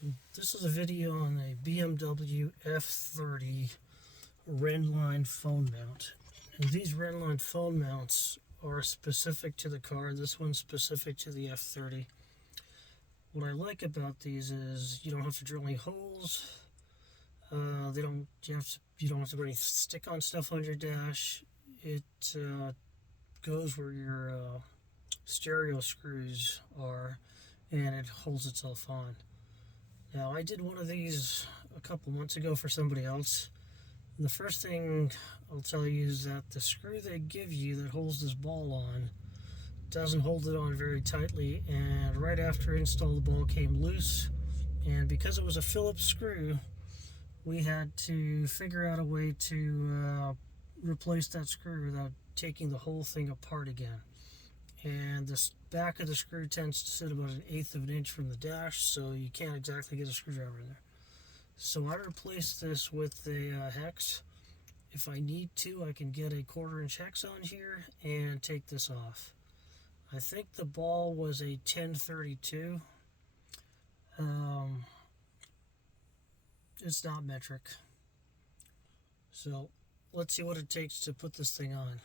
So this is a video on a BMW F30 Rennline phone mount. And these Rennline phone mounts are specific to the car. This one's specific to the F30. What I like about these is you don't have to drill any holes. You don't have to put any stick-on stuff on your dash. It goes where your stereo screws are, and it holds itself on. Now, I did one of these a couple months ago for somebody else. And the first thing I'll tell you is that the screw they give you that holds this ball on doesn't hold it on very tightly, and right after install the ball came loose, and because it was a Phillips screw, we had to figure out a way to replace that screw without taking the whole thing apart again. And the back of the screw tends to sit about 1/8 of an inch from the dash, so you can't exactly get a screwdriver in there. So I replaced this with a hex. If I need to, I can get a 1/4 inch hex on here and take this off. I think the ball was a 1032. It's not metric. So let's see what it takes to put this thing on.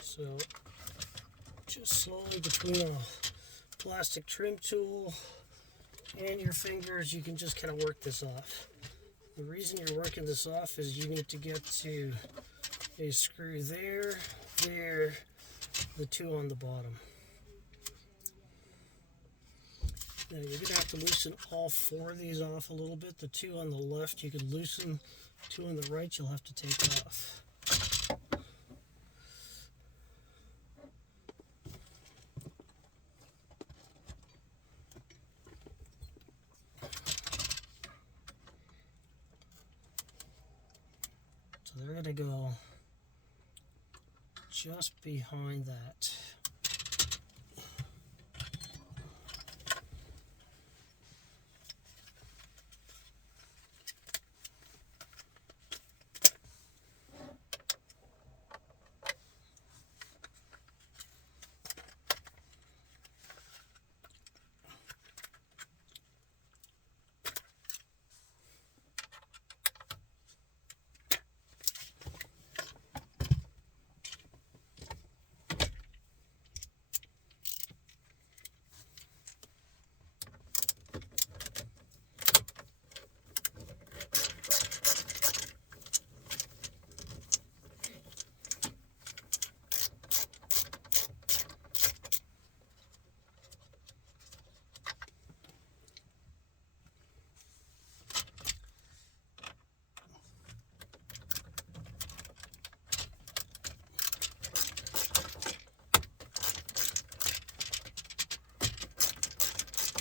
So just slowly between a plastic trim tool and your fingers, you can just kind of work this off. The reason you're working this off is you need to get to a screw there, the two on the bottom. Now you're going to have to loosen all 4 of these off a little bit. The 2 on the left you can loosen, 2 on the right you'll have to take off. So they're going to go just behind that.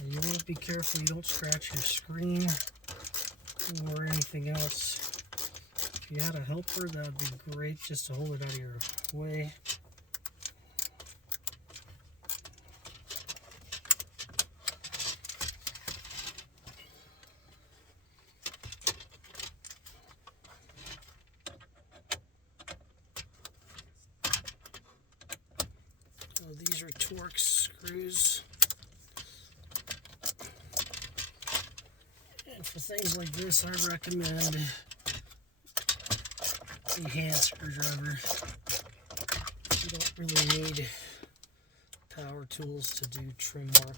You want to be careful you don't scratch your screen or anything else. If you had a helper, that would be great, just to hold it out of your way. These are Torx screws. And for things like this, I recommend the hand screwdriver. You don't really need power tools to do trim work.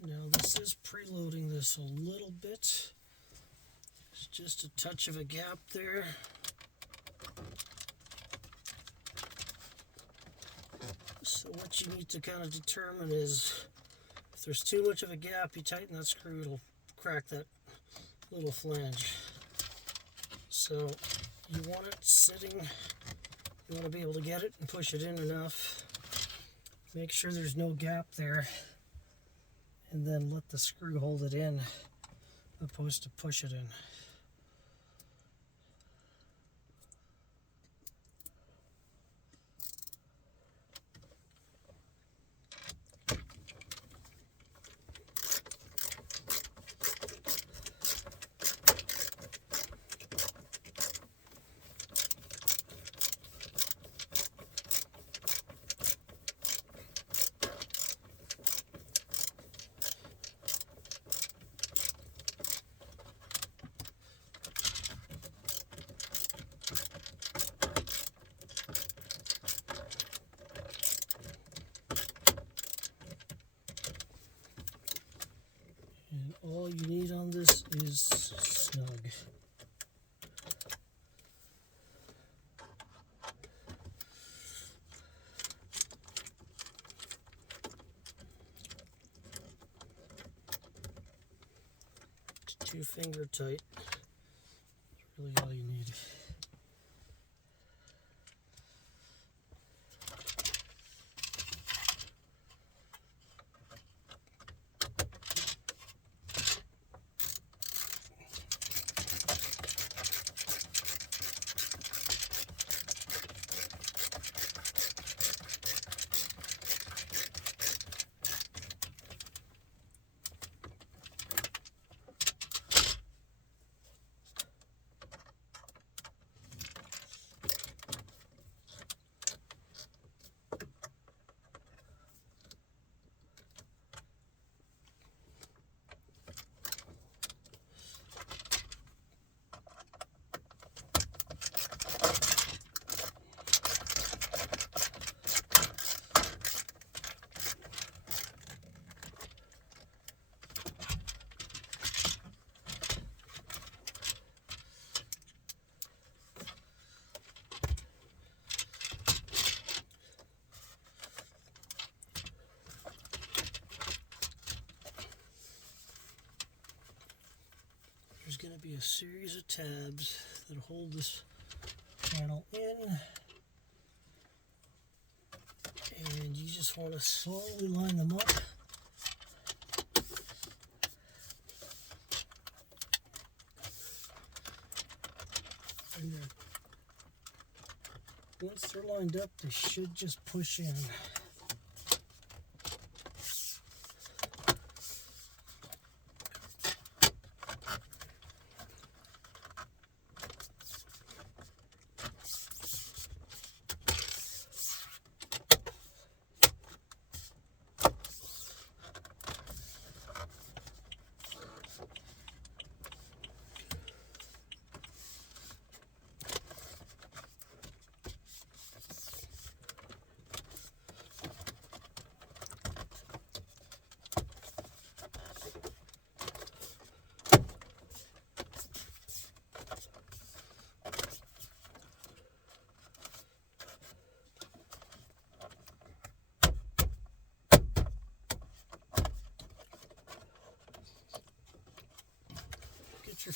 Now this is preloading this a little bit. It's just a touch of a gap there. So what you need to kind of determine is if there's too much of a gap, you tighten that screw, it'll crack that little flange. So you want it sitting, you want to be able to get it and push it in enough. Make sure there's no gap there, and then let the screw hold it in, opposed to push it in. And all you need on this is snug. It's 2-finger tight. That's really all you need. There's going to be a series of tabs that hold this panel in, and you just want to slowly line them up. And then once they're lined up, they should just push in.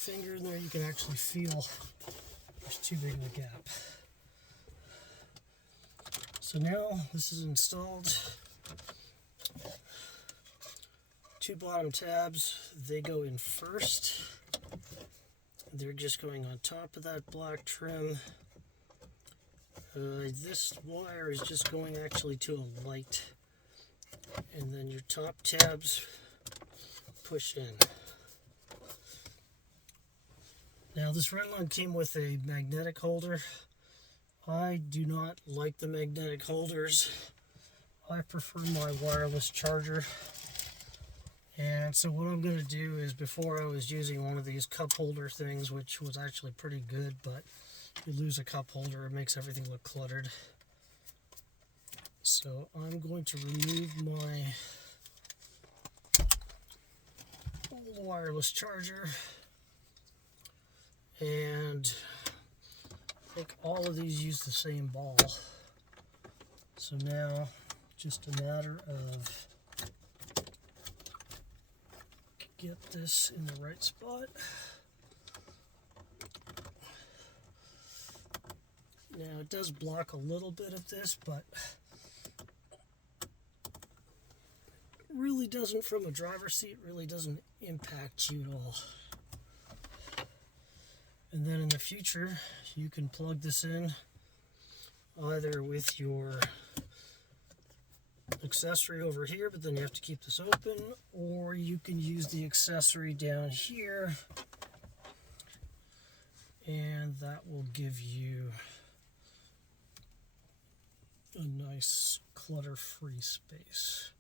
finger in there, you can actually feel there's too big of a gap. So now this is installed. Two bottom tabs, they go in first. They're just going on top of that black trim. This wire is just going actually to a light. And then your top tabs push in. Now this Rennline came with a magnetic holder. I do not like the magnetic holders. I prefer my wireless charger. And so what I'm going to do is, before I was using one of these cup holder things, which was actually pretty good, but you lose a cup holder, it makes everything look cluttered. So I'm going to remove my old wireless charger, and I think all of these use the same ball. So now just a matter of get this in the right spot. Now it does block a little bit of this, but really doesn't, from a driver's seat, really doesn't impact you at all. And then in the future, you can plug this in either with your accessory over here, but then you have to keep this open, or you can use the accessory down here, and that will give you a nice clutter-free space.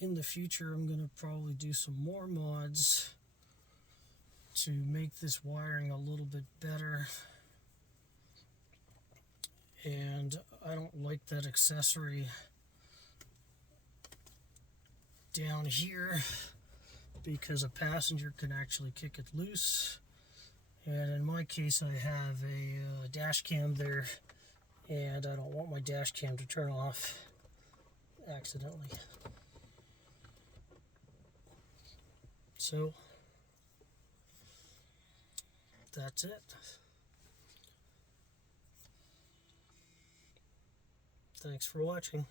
In the future, I'm going to probably do some more mods to make this wiring a little bit better. And I don't like that accessory down here because a passenger can actually kick it loose. And in my case, I have a dash cam there, and I don't want my dash cam to turn off accidentally. So that's it. Thanks for watching.